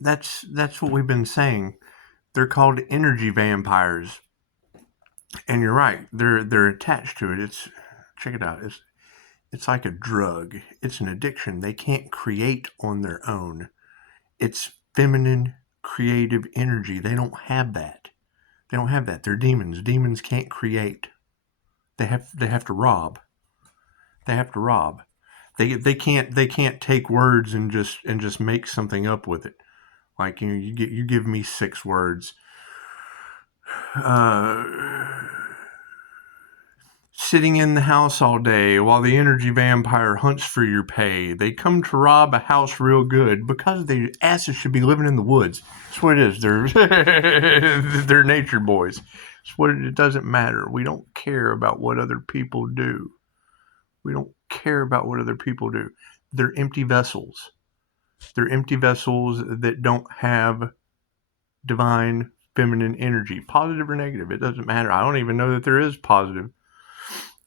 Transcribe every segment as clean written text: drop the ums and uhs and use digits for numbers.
That's what we've been saying. They're called energy vampires, and you're right. They're attached to it. Check it out. It's like a drug. It's an addiction. They can't create on their own. It's feminine creative energy. They don't have that. They don't have that. They're demons. Demons can't create. They have to rob. They have to rob. They can't take words and just make something up with it. Like you give me 6 words. Sitting in the house all day while the energy vampire hunts for your pay. They come to rob a house real good because their asses should be living in the woods. That's what it is. They're nature boys. It's what it doesn't matter. We don't care about what other people do. We don't care about what other people do. They're empty vessels. They're empty vessels that don't have divine feminine energy, positive or negative. It doesn't matter. I don't even know that there is positive.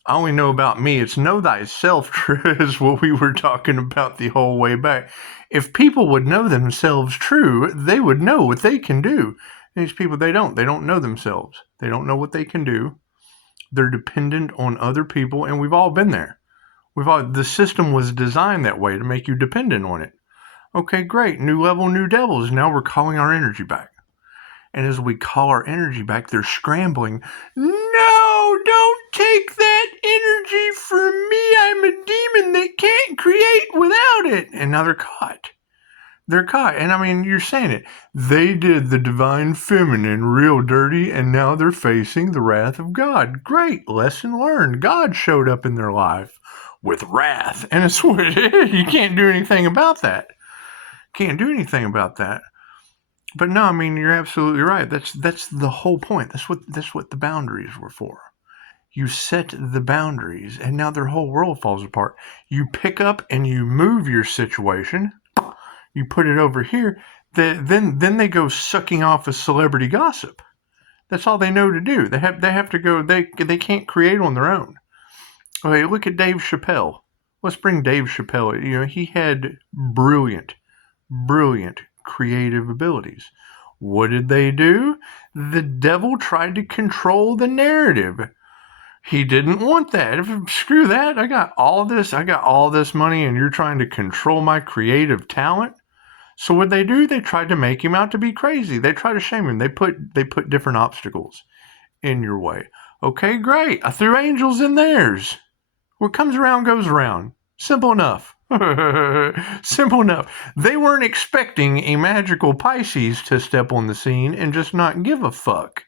I only know about me. It's know thyself is what we were talking about the whole way back. If people would know themselves true, they would know what they can do. These people, they don't know themselves. They don't know what they can do. They're dependent on other people, and we've all been there. The system was designed that way to make you dependent on it. Okay, great. New level, new devils. Now we're calling our energy back. And as we call our energy back, they're scrambling. No, don't take that energy from me. I'm a demon that can't create without it. And now they're caught. They're caught. And I mean, you're saying it. They did the divine feminine real dirty, and now they're facing the wrath of God. Great. Lesson learned. God showed up in their life with wrath. And it's what it is. You can't do anything about that. Can't do anything about that. But no, I mean, you're absolutely right. That's the whole point. That's what the boundaries were for. You set the boundaries, and now their whole world falls apart. You pick up and you move your situation. You put it over here. Then they go sucking off of celebrity gossip. That's all they know to do. They have to go. They can't create on their own. Okay, look at Dave Chappelle. Let's bring Dave Chappelle. You know, he had brilliant creative abilities. What did they do? The devil tried to control the narrative. He didn't want that. Screw that. I got all this money, and you're trying to control my creative talent. So what they do? They tried to make him out to be crazy. They tried to shame him. They put different obstacles in your way. Okay, great. I threw angels in theirs. What comes around goes around. Simple enough. Simple enough. They weren't expecting a magical Pisces to step on the scene and just not give a fuck.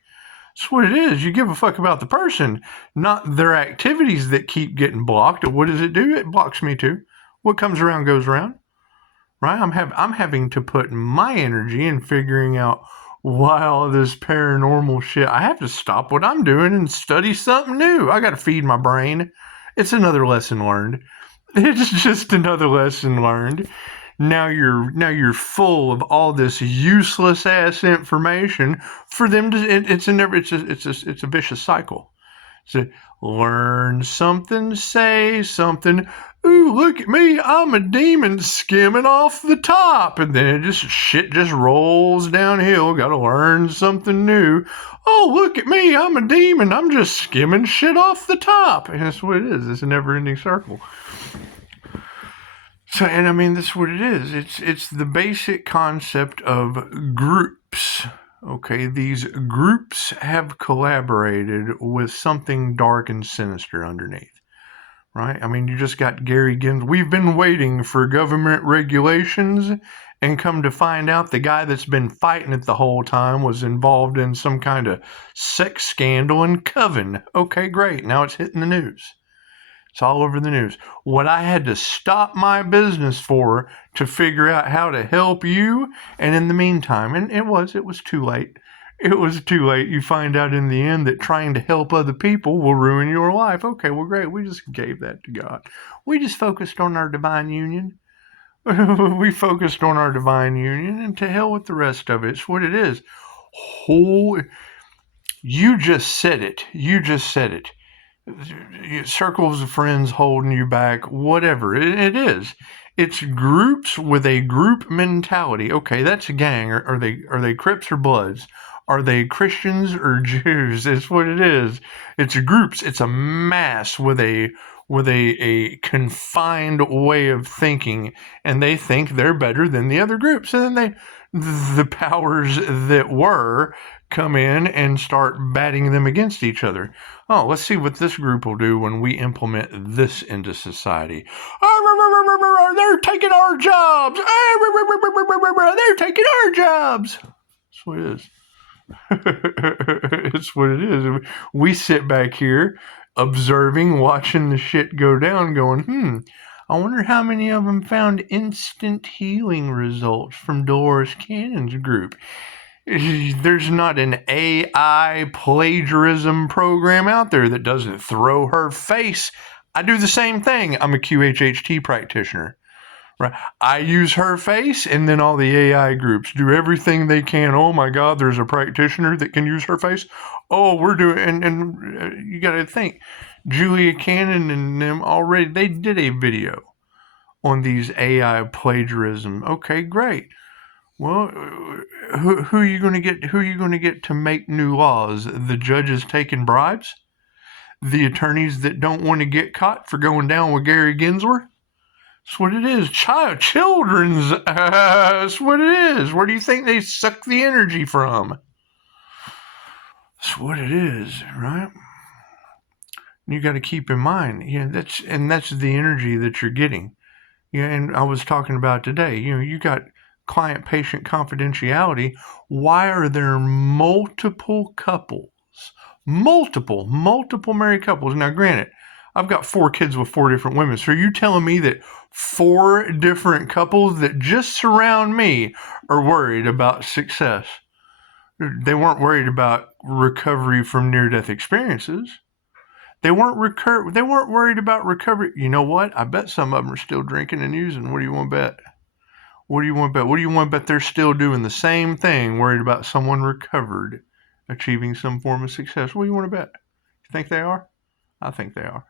That's what it is. You give a fuck about the person, not their activities that keep getting blocked. What does it do? It blocks me too. What comes around goes around. Right? I'm having to put my energy in figuring out why all this paranormal shit. I have to stop what I'm doing and study something new. I got to feed my brain. It's another lesson learned. It's just another lesson learned. Now you're full of all this useless ass information for them to. It's a vicious cycle. So learn something, say something. Ooh, look at me! I'm a demon skimming off the top, and then shit just rolls downhill. Got to learn something new. Oh, look at me! I'm a demon. I'm just skimming shit off the top, and that's what it is. It's a never-ending circle. So, and I mean, that's what it is. It's the basic concept of groups. Okay, these groups have collaborated with something dark and sinister underneath. Right? I mean, you just got Gary Gins. We've been waiting for government regulations, and come to find out the guy that's been fighting it the whole time was involved in some kind of sex scandal and coven. Okay, great. Now it's hitting the news. It's all over the news. What I had to stop my business for to figure out how to help you, and in the meantime, and it was too late. It was too late. You find out in the end that trying to help other people will ruin your life. Okay, well, great. We just gave that to God. We just focused on our divine union. We focused on our divine union, and to hell with the rest of it. It's what it is. You just said it. You just said it. Circles of friends holding you back, whatever it is. It's groups with a group mentality. Okay, that's a gang. Are they Crips or Bloods? Are they Christians or Jews? It's what it is. It's groups. It's a mass with a confined way of thinking, and they think they're better than the other groups. And then the powers that were come in and start batting them against each other. Oh, let's see what this group will do when we implement this into society. They're taking our jobs. They're taking our jobs. That's what it is. It's what it is. We sit back here observing, watching the shit go down, going, I wonder how many of them found instant healing results from Dolores Cannon's group. There's not an AI plagiarism program out there that doesn't throw her face. I do the same thing. I'm a QHHT practitioner. Right. I use her face, and then all the AI groups do everything they can. Oh my God, there's a practitioner that can use her face. Oh, we're doing, and you got to think, Julia Cannon and them already, they did a video on these AI plagiarism. Okay, great. Well, who are you going to get? Who are you going to get to make new laws? The judges taking bribes? The attorneys that don't want to get caught for going down with Gary Gensler? That's what it is. Children's. That's what it is. Where do you think they suck the energy from? That's what it is, right? You got to keep in mind, that's the energy that you're getting. And I was talking about today. You got client-patient confidentiality. Why are there multiple couples, multiple married couples? Now, granted, I've got 4 kids with 4 different women. So are you telling me that 4 different couples that just surround me are worried about success? They weren't worried about recovery from near-death experiences. They weren't worried about recovery. You know what? I bet some of them are still drinking and using. What do you want to bet? What do you want to bet they're still doing the same thing, worried about someone recovered, achieving some form of success? What do you want to bet? You think they are? I think they are.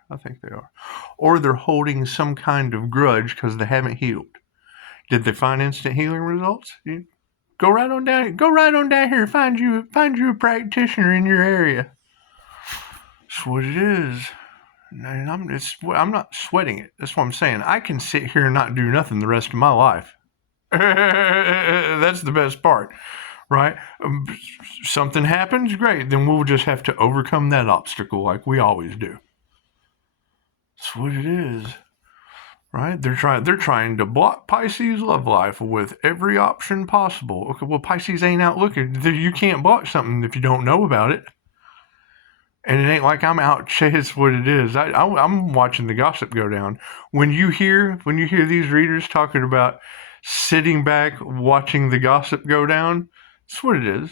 Or they're holding some kind of grudge because they haven't healed. Did they find instant healing results? Go right on down here. Find you a practitioner in your area. That's what it is. And I'm not sweating it. That's what I'm saying. I can sit here and not do nothing the rest of my life. That's the best part, right? Something happens, great. Then we'll just have to overcome that obstacle like we always do. That's what it is, right? They're trying to block Pisces' love life with every option possible. Okay, well, Pisces ain't out looking. You can't block something if you don't know about it. And it ain't like I'm out chasing what it is. I'm watching the gossip go down. When you hear these readers talking about sitting back watching the gossip go down, it's what it is.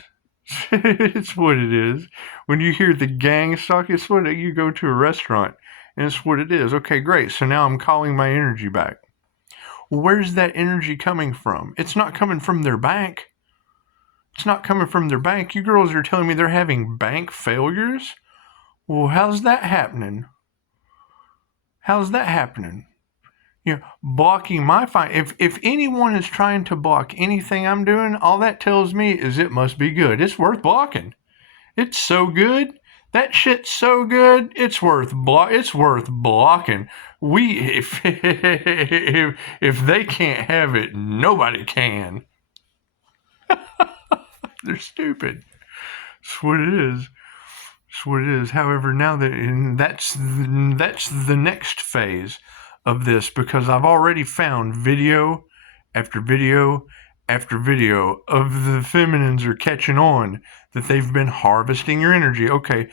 It's what it is. When you hear the gang talk, it's what you go to a restaurant, and it's what it is. Okay, great. So now I'm calling my energy back. Well, where's that energy coming from? It's not coming from their bank. It's not coming from their bank. You girls are telling me they're having bank failures? Well, how's that happening? Blocking my if anyone is trying to block anything I'm doing, all that tells me is it must be good. It's worth blocking. It's so good. That shit's so good. It's worth blocking. If they can't have it, nobody can. They're stupid. That's what it is. However, now that's the next phase of this, because I've already found video after video after video of the feminines are catching on that they've been harvesting your energy. Okay,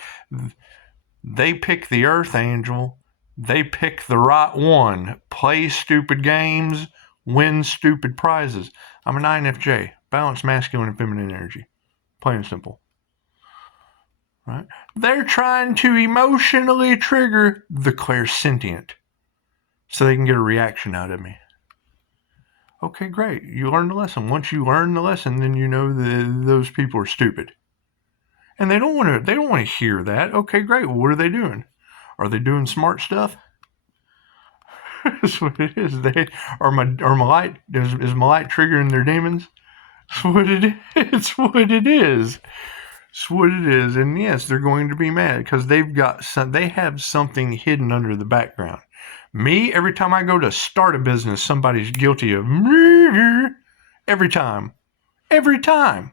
they pick the Earth Angel. They pick the right one. Play stupid games, win stupid prizes. I'm an INFJ, balanced masculine and feminine energy. Plain and simple. Right? They're trying to emotionally trigger the clairsentient so they can get a reaction out of me. Okay, great. You learned the lesson. Once you learn the lesson, then you know that those people are stupid. And they don't want to hear that. Okay, great. Well, what are they doing? Are they doing smart stuff? That's what it is. They are my light. Is my light triggering their demons? That's what it is. It's what it is. It's what it is. And yes, they're going to be mad because they have something hidden under the background. Me, every time I go to start a business, somebody's guilty of murder. Every time. Every time.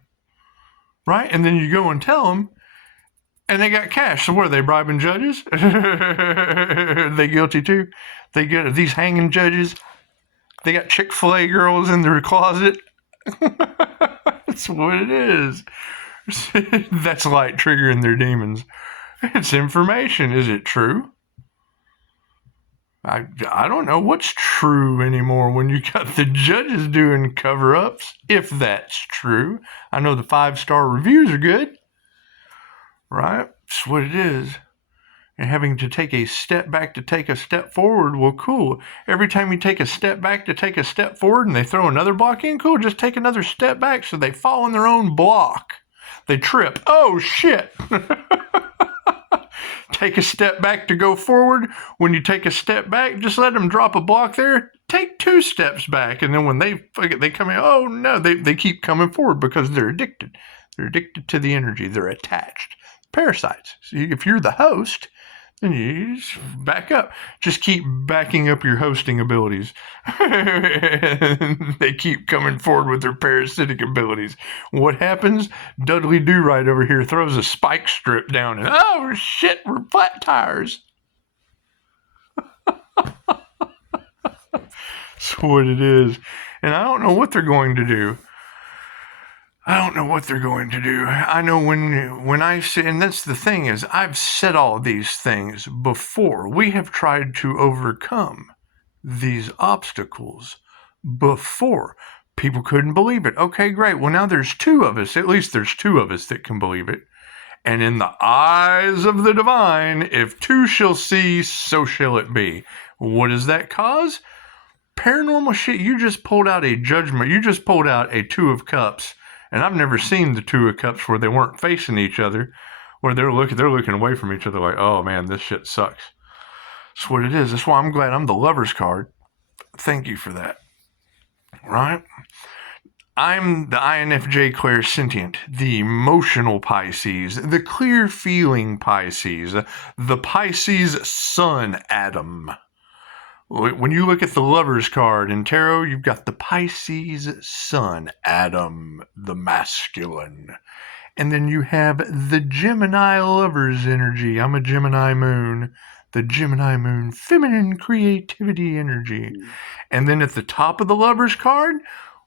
Right? And then you go and tell them, and they got cash. So what are they, bribing judges? They guilty too? They get these hanging judges. They got Chick-fil-A girls in their closet. That's what it is. That's light triggering their demons. It's information. Is it true? I don't know what's true anymore when you got the judges doing cover-ups, if that's true. I know the 5-star reviews are good. Right? That's what it is. And having to take a step back to take a step forward, well, cool. Every time you take a step back to take a step forward and they throw another block in, cool, just take another step back so they fall on their own block. They trip. Oh, shit. Take a step back to go forward. When you take a step back, just let them drop a block there. Take 2 steps back. And then when they come in, oh, no, they keep coming forward because they're addicted. They're addicted to the energy. They're attached. Parasites. See, if you're the host, then you just back up. Just keep backing up your hosting abilities. They keep coming forward with their parasitic abilities. What happens? Dudley Do-Right over here throws a spike strip down and, oh shit, we're flat tires. That's what it is. And I don't know what they're going to do. I don't know what they're going to do. I know when I say, and that's the thing is, I've said all these things before. We have tried to overcome these obstacles before. People couldn't believe it. Okay, great. Well, now there's 2 of us. At least there's 2 of us that can believe it. And in the eyes of the divine, if 2 shall see, so shall it be. What does that cause? Paranormal shit. You just pulled out a judgment. You just pulled out a 2 of cups. And I've never seen the 2 of cups where they weren't facing each other, where they're looking away from each other like, oh man, this shit sucks. That's what it is. That's why I'm glad I'm the Lover's card. Thank you for that. Right? I'm the INFJ clairsentient, the emotional Pisces, the clear feeling Pisces, the Pisces sun atom. When you look at the Lover's card in tarot, you've got the Pisces sun atom, the masculine. And then you have the Gemini Lover's energy. I'm a Gemini moon. The Gemini moon, feminine creativity energy. And then at the top of the Lover's card,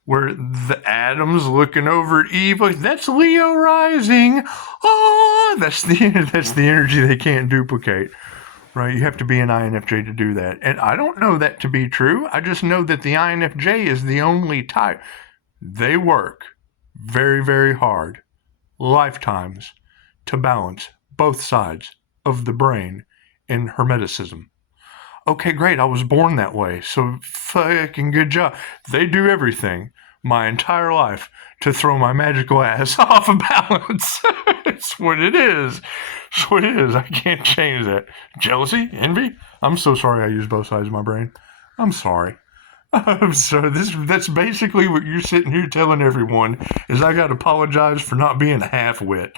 where the Atom's looking over at Eve, that's Leo rising. Oh, that's the energy they can't duplicate. Right, you have to be an INFJ to do that. And I don't know that to be true. I just know that the INFJ is the only type. They work very, very hard, lifetimes, to balance both sides of the brain in Hermeticism. Okay, great, I was born that way, so fucking good job. They do everything my entire life to throw my magical ass off of balance. It's what it is. It's what it is. I can't change that. Jealousy? Envy? I'm so sorry I use both sides of my brain. I'm sorry. I'm sorry. That's basically what you're sitting here telling everyone is I got to apologize for not being a half-wit.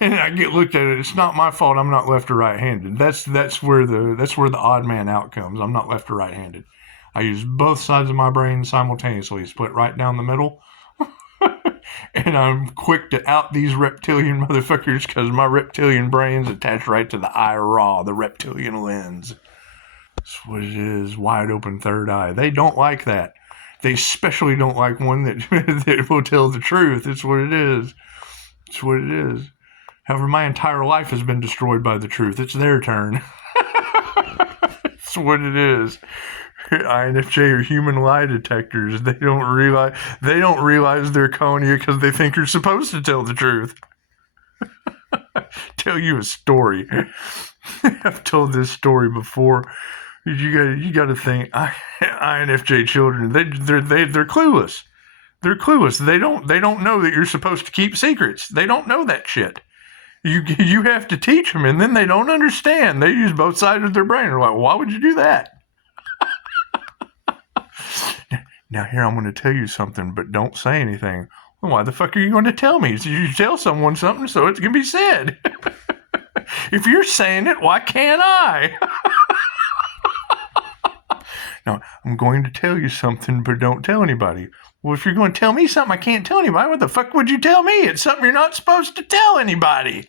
And I get looked at it. It's not my fault I'm not left or right-handed. That's where the odd man out comes. I'm not left or right-handed. I use both sides of my brain simultaneously, split right down the middle. And I'm quick to out these reptilian motherfuckers because my reptilian brain's attached right to the eye raw, the reptilian lens. That's what it is. Wide open third eye. They don't like that. They especially don't like one that will tell the truth. It's what it is. It's what it is. However, my entire life has been destroyed by the truth. It's their turn. It's what it is. INFJ are human lie detectors. They don't realize they're calling you because they think you're supposed to tell the truth. Tell you a story. I've told this story before. You got to think INFJ children. They're clueless. They're clueless. They don't know that you're supposed to keep secrets. They don't know that shit. You have to teach them, and then they don't understand. They use both sides of their brain. They're like, why would you do that? Now here, I'm going to tell you something, but don't say anything. Well, why the fuck are you going to tell me? You tell someone something so it can be said. If you're saying it, why can't I? Now, I'm going to tell you something, but don't tell anybody. Well, if you're going to tell me something I can't tell anybody, what the fuck would you tell me? It's something you're not supposed to tell anybody.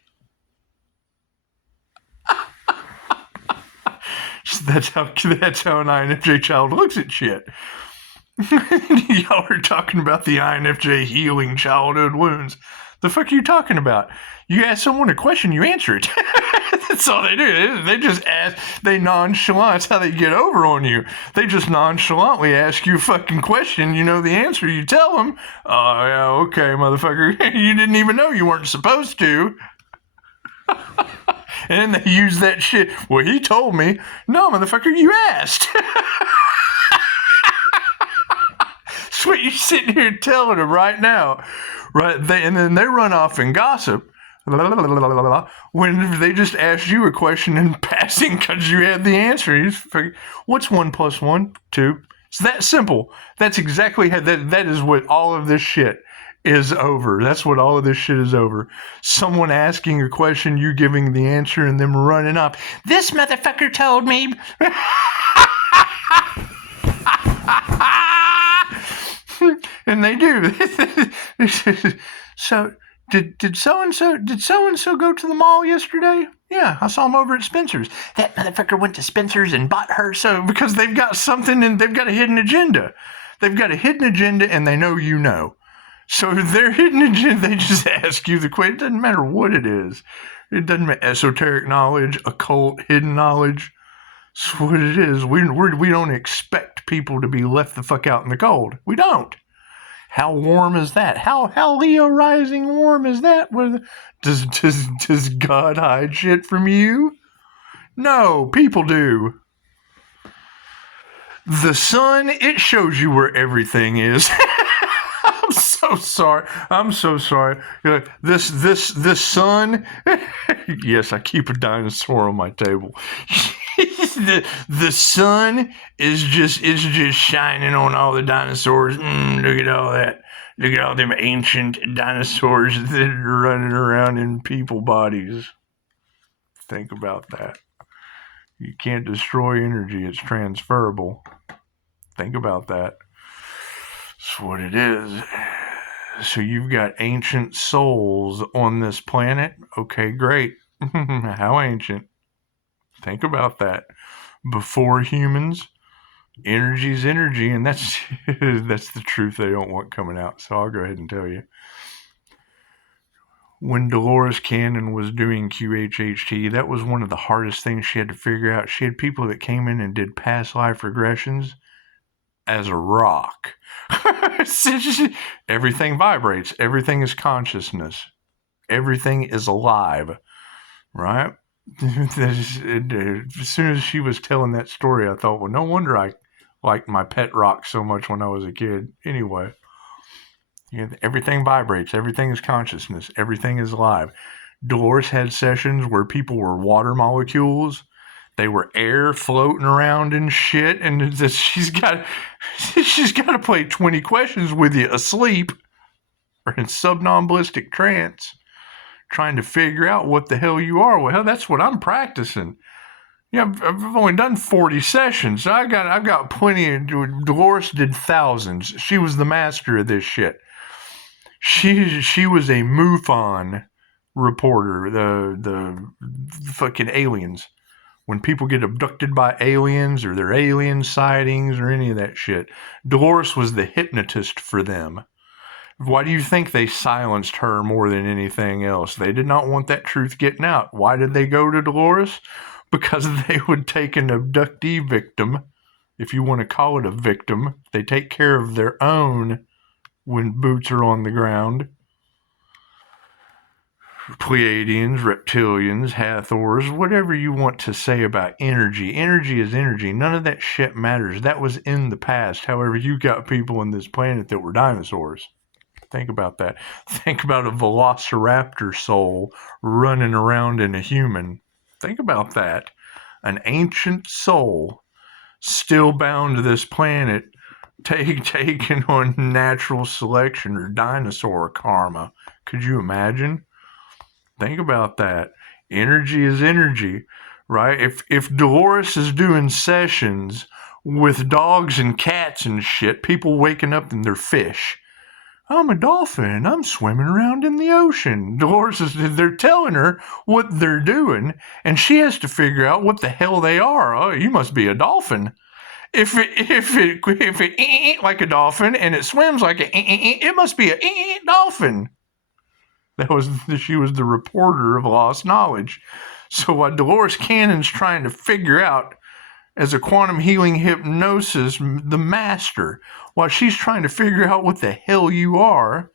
That's how an INFJ child looks at shit. Y'all are talking about the INFJ healing childhood wounds. The fuck are you talking about? You ask someone a question, you answer it. That's all they do. They just ask. They nonchalant. That's how they get over on you. They just nonchalantly ask you a fucking question. You know the answer. You tell them, oh, yeah, okay, motherfucker. You didn't even know you weren't supposed to. And then they use that shit. Well, he told me. No, motherfucker, you asked. That's what you're sitting here telling them right now. Right? And then they run off and gossip. When they just asked you a question in passing because you had the answer. What's 1 + 1? 2. It's that simple. That's exactly how that is what all of this shit is over. That's what all of this shit is over. Someone asking a question, you giving the answer, and them running off. This motherfucker told me. And they do. So did so and so go to the mall yesterday? Yeah, I saw him over at Spencer's. That motherfucker went to Spencer's and bought her so because they've got something and they've got a hidden agenda. They've got a hidden agenda and they know you know. So their hidden agenda, they just ask you the question. It doesn't matter what it is. It doesn't matter esoteric knowledge, occult, hidden knowledge. That's what it is. We don't expect people to be left the fuck out in the cold. We don't. How warm is that? How Leo rising warm is that? Does God hide shit from you? No, people do. The sun, it shows you where everything is. I'm so sorry. This sun. Yes, I keep a dinosaur on my table. The sun is just shining on all the dinosaurs. Look at all that. Look at all them ancient dinosaurs that are running around in people bodies. Think about that. You can't destroy energy. It's transferable. Think about that. That's what it is. So you've got ancient souls on this planet. Okay, great. How ancient? Think about that. Before humans, energy's energy, and that's the truth they don't want coming out. So I'll go ahead and tell you. When Dolores Cannon was doing QHHT, that was one of the hardest things she had to figure out. She had people that came in and did past life regressions as a rock. Everything vibrates. Everything is consciousness. Everything is alive. Right? As soon as she was telling that story, I thought, well, no wonder I liked my pet rock so much when I was a kid. Anyway, everything vibrates. Everything is consciousness. Everything is alive. Dolores had sessions where people were water molecules. They were air floating around and shit. And she's got to play 20 questions with you asleep or in somnambulistic trance, trying to figure out what the hell you are. Well, hell, that's what I'm practicing. Yeah, I've only done 40 sessions. So I've got plenty of. Dolores did thousands. She was the master of this shit. She was a MUFON reporter. The fucking aliens. When people get abducted by aliens or their alien sightings or any of that shit, Dolores was the hypnotist for them. Why do you think they silenced her more than anything else? They did not want that truth getting out. Why did they go to Dolores? Because they would take an abductee victim, if you want to call it a victim. They take care of their own when boots are on the ground. Pleiadians, reptilians, Hathors, whatever you want to say about energy. Energy is energy. None of that shit matters. That was in the past. However, you got people on this planet that were dinosaurs. Think about that. Think about a velociraptor soul running around in a human. Think about that. An ancient soul still bound to this planet taken on natural selection or dinosaur karma. Could you imagine? Think about that. Energy is energy, right? If Dolores is doing sessions with dogs and cats and shit, people waking up and they're fish. I'm a dolphin. I'm swimming around in the ocean. They're telling her what they're doing, and she has to figure out what the hell they are. Oh, you must be a dolphin. If it like a dolphin and it swims like a it must be a dolphin. She was the reporter of lost knowledge. So while Dolores Cannon's trying to figure out as a quantum healing hypnosis, the master, while she's trying to figure out what the hell you are,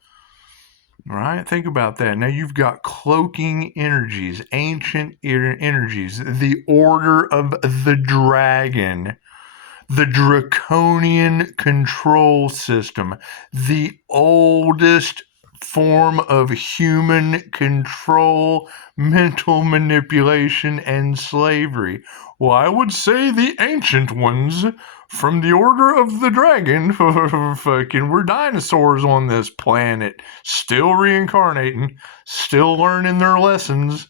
right? Think about that. Now you've got cloaking energies, ancient energies, the order of the dragon, the draconian control system, the oldest form of human control, mental manipulation, and slavery. Well, I would say the ancient ones from the Order of the Dragon, fucking, we're dinosaurs on this planet, still reincarnating, still learning their lessons.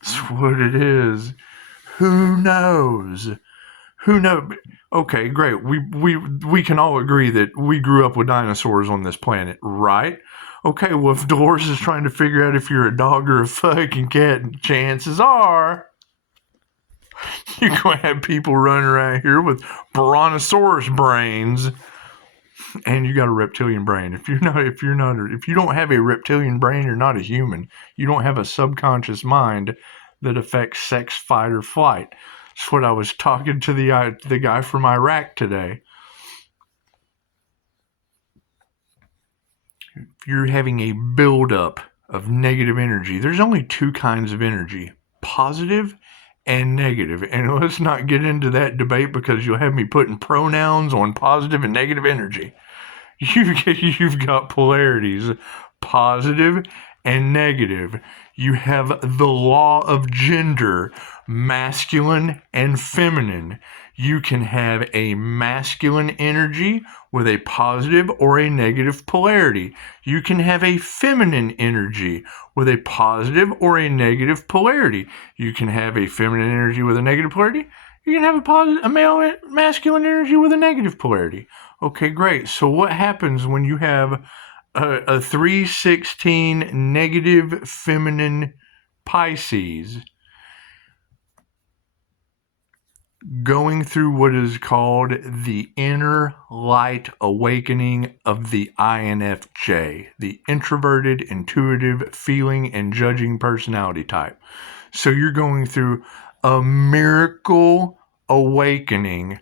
That's what it is. Who knows? Who knows? Okay, great. We can all agree that we grew up with dinosaurs on this planet, right? Okay, well, if Dolores is trying to figure out if you're a dog or a fucking cat, chances are you're going to have people running around here with brontosaurus brains, and you got a reptilian brain. If you don't have a reptilian brain, you're not a human. You don't have a subconscious mind that affects sex, fight, or flight. That's what I was talking to the guy from Iraq today. If you're having a buildup of negative energy, there's only two kinds of energy: positive and negative. And let's not get into that debate because you'll have me putting pronouns on positive and negative energy. You've got polarities, positive and negative. You have the law of gender, masculine and feminine. You can have a masculine energy with a positive or a negative polarity. You can have a feminine energy with a positive or a negative polarity. You can have a feminine energy with a negative polarity. You can have a masculine energy with a negative polarity. Okay, great. So what happens when you have a 316 negative feminine Pisces going through what is called the inner light awakening of the INFJ, the introverted, intuitive, feeling, and judging personality type? So you're going through a miracle awakening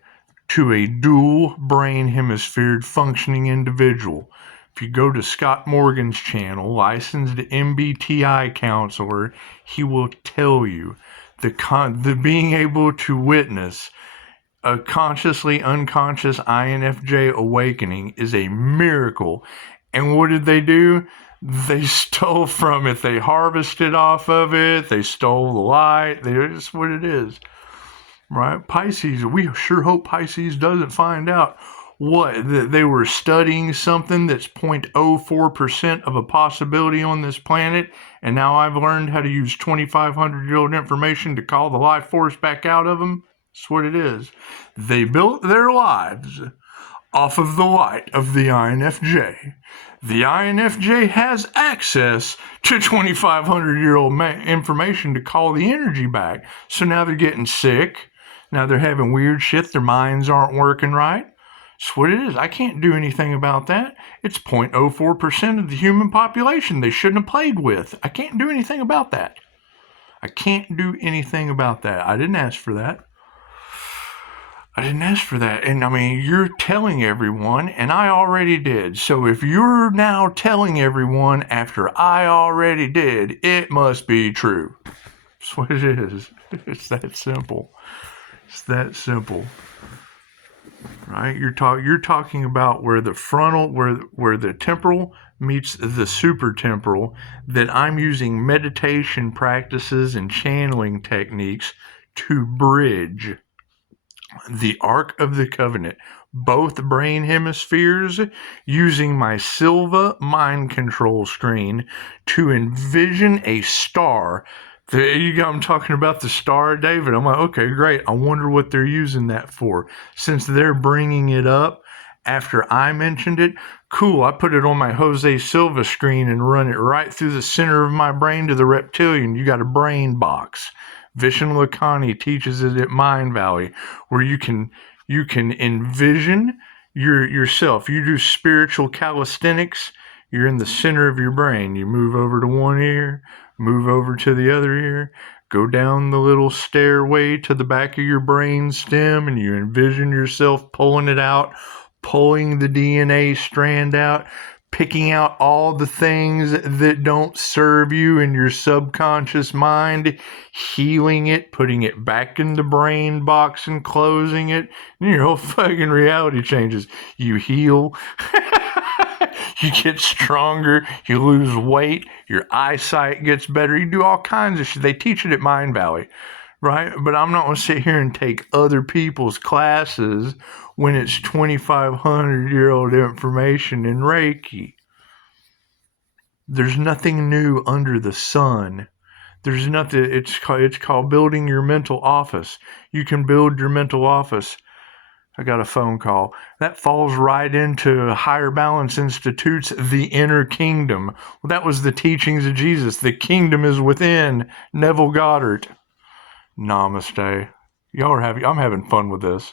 to a dual brain hemisphere functioning individual. If you go to Scott Morgan's channel, licensed MBTI counselor, he will tell you the being able to witness a consciously unconscious INFJ awakening is a miracle. And what did they do? They stole from it. They harvested off of it. They stole the light. That's what it is. Right? Pisces, we sure hope Pisces doesn't find out that they were studying something that's 0.04% of a possibility on this planet, and now I've learned how to use 2,500-year-old information to call the life force back out of them. That's what it is. They built their lives off of the light of the INFJ. The INFJ has access to 2,500-year-old information to call the energy back. So now they're getting sick. Now they're having weird shit. Their minds aren't working right. That's what it is. I can't do anything about that. It's 0.04% of the human population they shouldn't have played with. I can't do anything about that. I can't do anything about that. I didn't ask for that. And I mean, you're telling everyone, and I already did. So if you're now telling everyone after I already did, it must be true. That's what it is. It's that simple. It's that simple. Right? You're talking about where the frontal, where the temporal meets the supertemporal, that I'm using meditation practices and channeling techniques to bridge the Ark of the Covenant, both brain hemispheres using my Silva mind control screen to envision a star. I'm talking about the star, David. I'm like, okay, great. I wonder what they're using that for. Since they're bringing it up after I mentioned it, cool. I put it on my Jose Silva screen and run it right through the center of my brain to the reptilian. You got a brain box. Vishen Lakhani teaches it at Mind Valley, where you can envision yourself. You do spiritual calisthenics. You're in the center of your brain. You move over to one ear, move over to the other ear, go down the little stairway to the back of your brain stem, and you envision yourself pulling it out, pulling the DNA strand out, picking out all the things that don't serve you in your subconscious mind, healing it, putting it back in the brain box and closing it, and your whole fucking reality changes. You heal. You get stronger, you lose weight, your eyesight gets better, you do all kinds of shit. They teach it at Mind Valley, right? But I'm not going to sit here and take other people's classes when it's 2,500-year-old information in Reiki. There's nothing new under the sun. There's nothing. It's called building your mental office. You can build your mental office. I got a phone call. That falls right into Higher Balance Institute's The Inner Kingdom. Well, that was the teachings of Jesus. The kingdom is within. Neville Goddard. Namaste. I'm having fun with this.